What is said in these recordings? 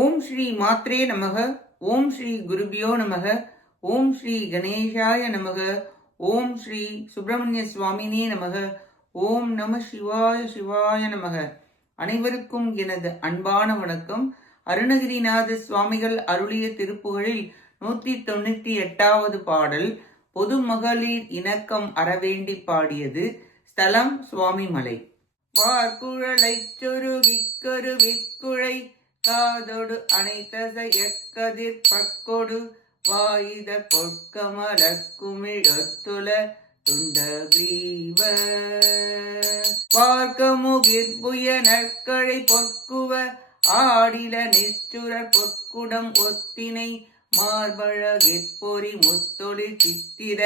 ஓம் ஸ்ரீ மாத்ரே நமக ஓம் ஸ்ரீ குருபியோ நமக ஓம் ஸ்ரீ கணேஷாய நமக ஓம் ஸ்ரீ சுப்பிரமணிய சுவாமினே நமக ஓம் நம சிவாய சிவாய நமக. அனைவருக்கும் எனது அன்பான வணக்கம். அருணகிரிநாத சுவாமிகள் அருளிய திருப்புகழில் நூற்றி தொண்ணூற்றி எட்டாவது பாடல் பொது மகளிர் இணக்கம் அறவேண்டி பாடியது ஸ்தலம் சுவாமிமலை. வார்குழலை சொருவிக்கொரு விக்குழை காதொடு அனைத்தசையக்கதிர் பக்கொடு வாயுத பொற்கமல குமிழொத்துல துண்ட கிரீவ பார்க்கமுகிர் புய நற்கழை பொற்குவ ஆடில நிச்சுரர் பொற்குடம் ஒத்தினை மார்பழகிற்பொறி முத்தொழி சித்திர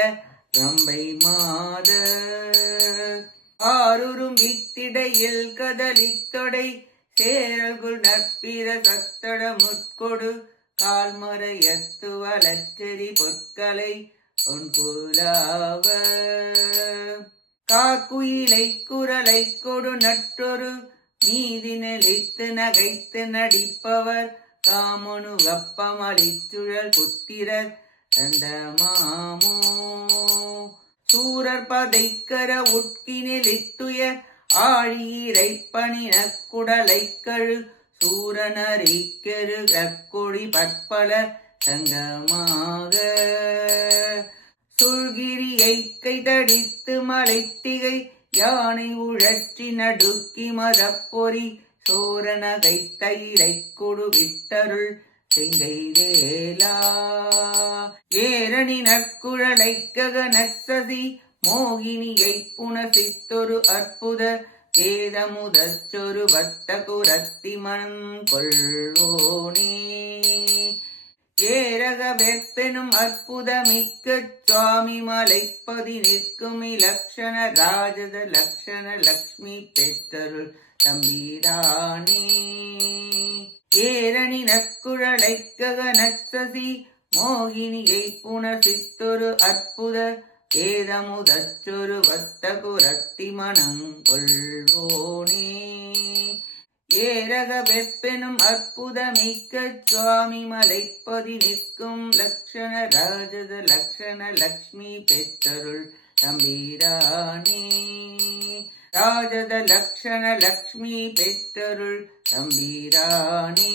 ரம்பை மாத. ஆருரும் இத்திடையில் கதலித்தொடை சேரல்குள் நற்பிர சத்தட முற்கொடு கால்மறையத்துவ லச்சரி பொற்களை உன் பொன்குலாவ காக்குயிலை குரலை கொடு நற்றொரு மீதி நெளித்து நகைத்து நடிப்பவர் காமனு கப்பமளிச்சுழல் புத்திரர் தந்த மாமோ. சூரர் பதைக்கர உட்கினில் இத்துயர் ஆழியிரை பணினக் கழு சூரனரிக்கரு கொடி பற்பல சங்கமாக சுழ்கிரியை கைதடித்து மலைத்திகை யானை உழற்றி நடுக்கி மதப்பொறி சோரனகை தைரை கொடு விட்டருள் செங்கை வேலா. ஏரணி நற்குழலை ககனசதி மோகினியை புனசித்தொரு அற்புத வேதமுதச்சொரு பத்த குரத்தி மனம் கொள்வோனே ஏரக வெப்பெனும் அற்புதமிக்க சுவாமி மலைப்பதி நிற்கும் இலக்ஷண ராஜத லக்ஷண லக்ஷ்மி பெற்றருள் தம்பீரானே ஏரணி நக்குழலைக்கக நச்சசி மோகினியை புனசித்தொரு அற்புத ஏதமுதச்சொரு வத்த குரத்தி மனங்கொள்வோனே ஏரக வெப்பெனும் அற்புதமிக்க சுவாமி மலைப்பதி நிற்கும் லக்ஷண ராஜத லக்ஷண லக்ஷ்மி பெற்றருள் தம்பீரானே. ராஜத லக்ஷண லக்ஷ்மி பெற்றருள் தம்பீரானே.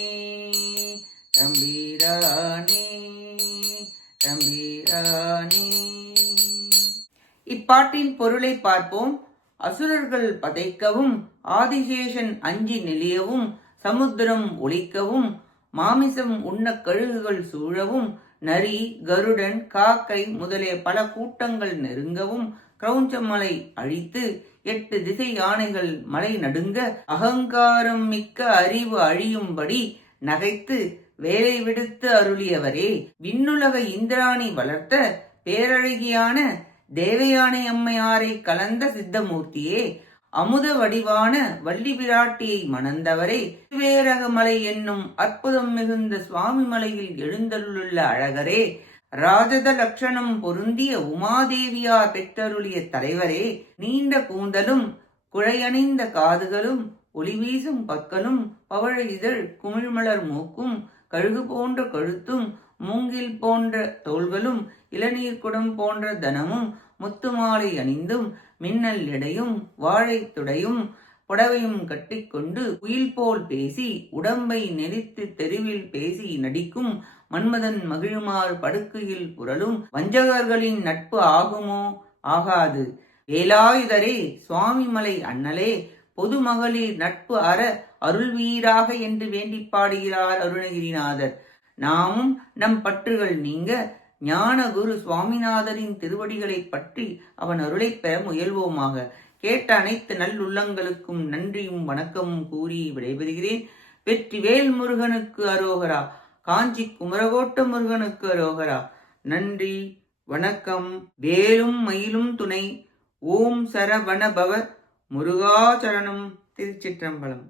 தம்பீரானே தம்பீரானே. இப்பாட்டின் பொருளை பார்ப்போம். அசுரர்கள் பதைக்கவும் ஆதிசேஷன் அஞ்சி நெளியவும் சமுத்திரம் ஒழிக்கவும் மாமிசம் உண்ண கழுகுகள் சூழவும் நரி கருடன் காக்கை முதலிய பல கூட்டங்கள் நெருங்கவும் கிரௌஞ்சமலை அழித்து எட்டு திசை யானைகள் மலை நடுங்க அகங்காரம் மிக்க அறிவு அழியும்படி நகைத்து வேலை விடுத்து அருளியவரே விண்ணுலக இந்திராணி வளர்த்த பேரழகியான தேவயானை அம்மையாரை கலந்த சித்தமூர்த்தியே அமுத வடிவான வள்ளி பிராட்டியை மணந்தவரே. திருவேரகமலை என்னும் அற்புதம் மிகுந்த சுவாமி மலையில் எழுந்தருளுள்ள அழகரே ராஜத லட்சணம் பொருந்திய உமாதேவியார் பெற்றருளிய தலைவரே. நீண்ட கூந்தலும் குழையணிந்த காதுகளும் ஒளி வீசும் பற்களும் பவழ இதழ் குமிழ்மலர் மூக்கும் கழுகு போன்ற கழுத்தும் மூங்கில் போன்ற தோள்களும் இளநீர் குடம் போன்ற தனமும் முத்து மாலை அணிந்தும் மின்னல் எடையும் வாழைத்துடையும் புடவையும் கட்டிக்கொண்டு குயில் போல் பேசி உடம்பை நெறித்து தெருவில் பேசி நடிக்கும் மன்மதன் மகிழுமாறு படுக்கையில் புரளும் வஞ்சகர்களின் நட்பு ஆகுமோ? ஆகாது. வேலாயுதரே சுவாமிமலை அண்ணலே பொது மகளிர் நட்பு அற அருள்வீராக என்று வேண்டி பாடுகிறார் அருணகிரிநாதர். நாமும் நம் பற்றுகள் நீங்க ஞான குரு சுவாமிநாதரின் திருவடிகளை பற்றி அவன் அருளை பெற முயல்வோமாக. கேட்ட அனைத்து நல்லுள்ளங்களுக்கும் நன்றியும் வணக்கமும் கூறி விடைபெறுகிறேன். வெற்றி வேல் முருகனுக்கு அரோகரா. காஞ்சி குமரகோட்ட முருகனுக்கு அரோகரா. நன்றி வணக்கம். வேலும் மயிலும் துணை. ஓம் சரவணபவ முருகாச்சரணம் திருச்சிற்றம்பலம்.